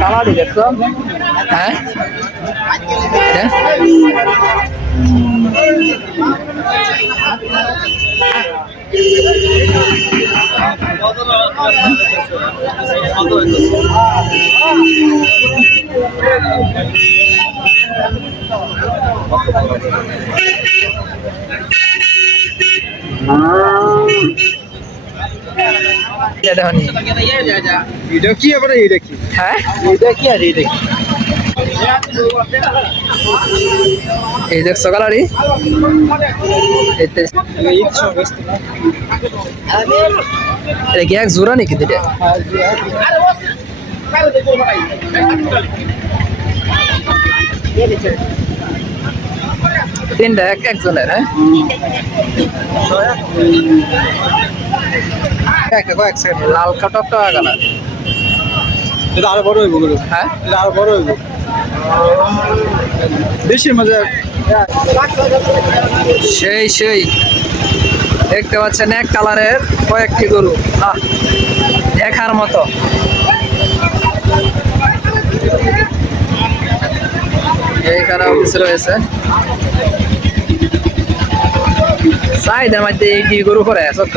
কালারই দেখছ হ্যাঁ এটা? এটা। এটা কি আবার এটা কি হ্যাঁ? এটা কি আর এটা কি এই এটা কি এক জোড়া নাকি দুটা তিনটা এক একজনের হ্যাঁ? লাল কাটকটা কালার। এটা আরও বড় হইব গরু হ্যাঁ। এটা আরও বড় হইব। দেশের মাঝে সেই সেই। দেখতে পাচ্ছেন এক কালারের কয়েকটি গরু। দেখার মতো। এইখানেও কিছু রয়েছে? চাহিদার মধ্যে এইটি গরু করে সত্য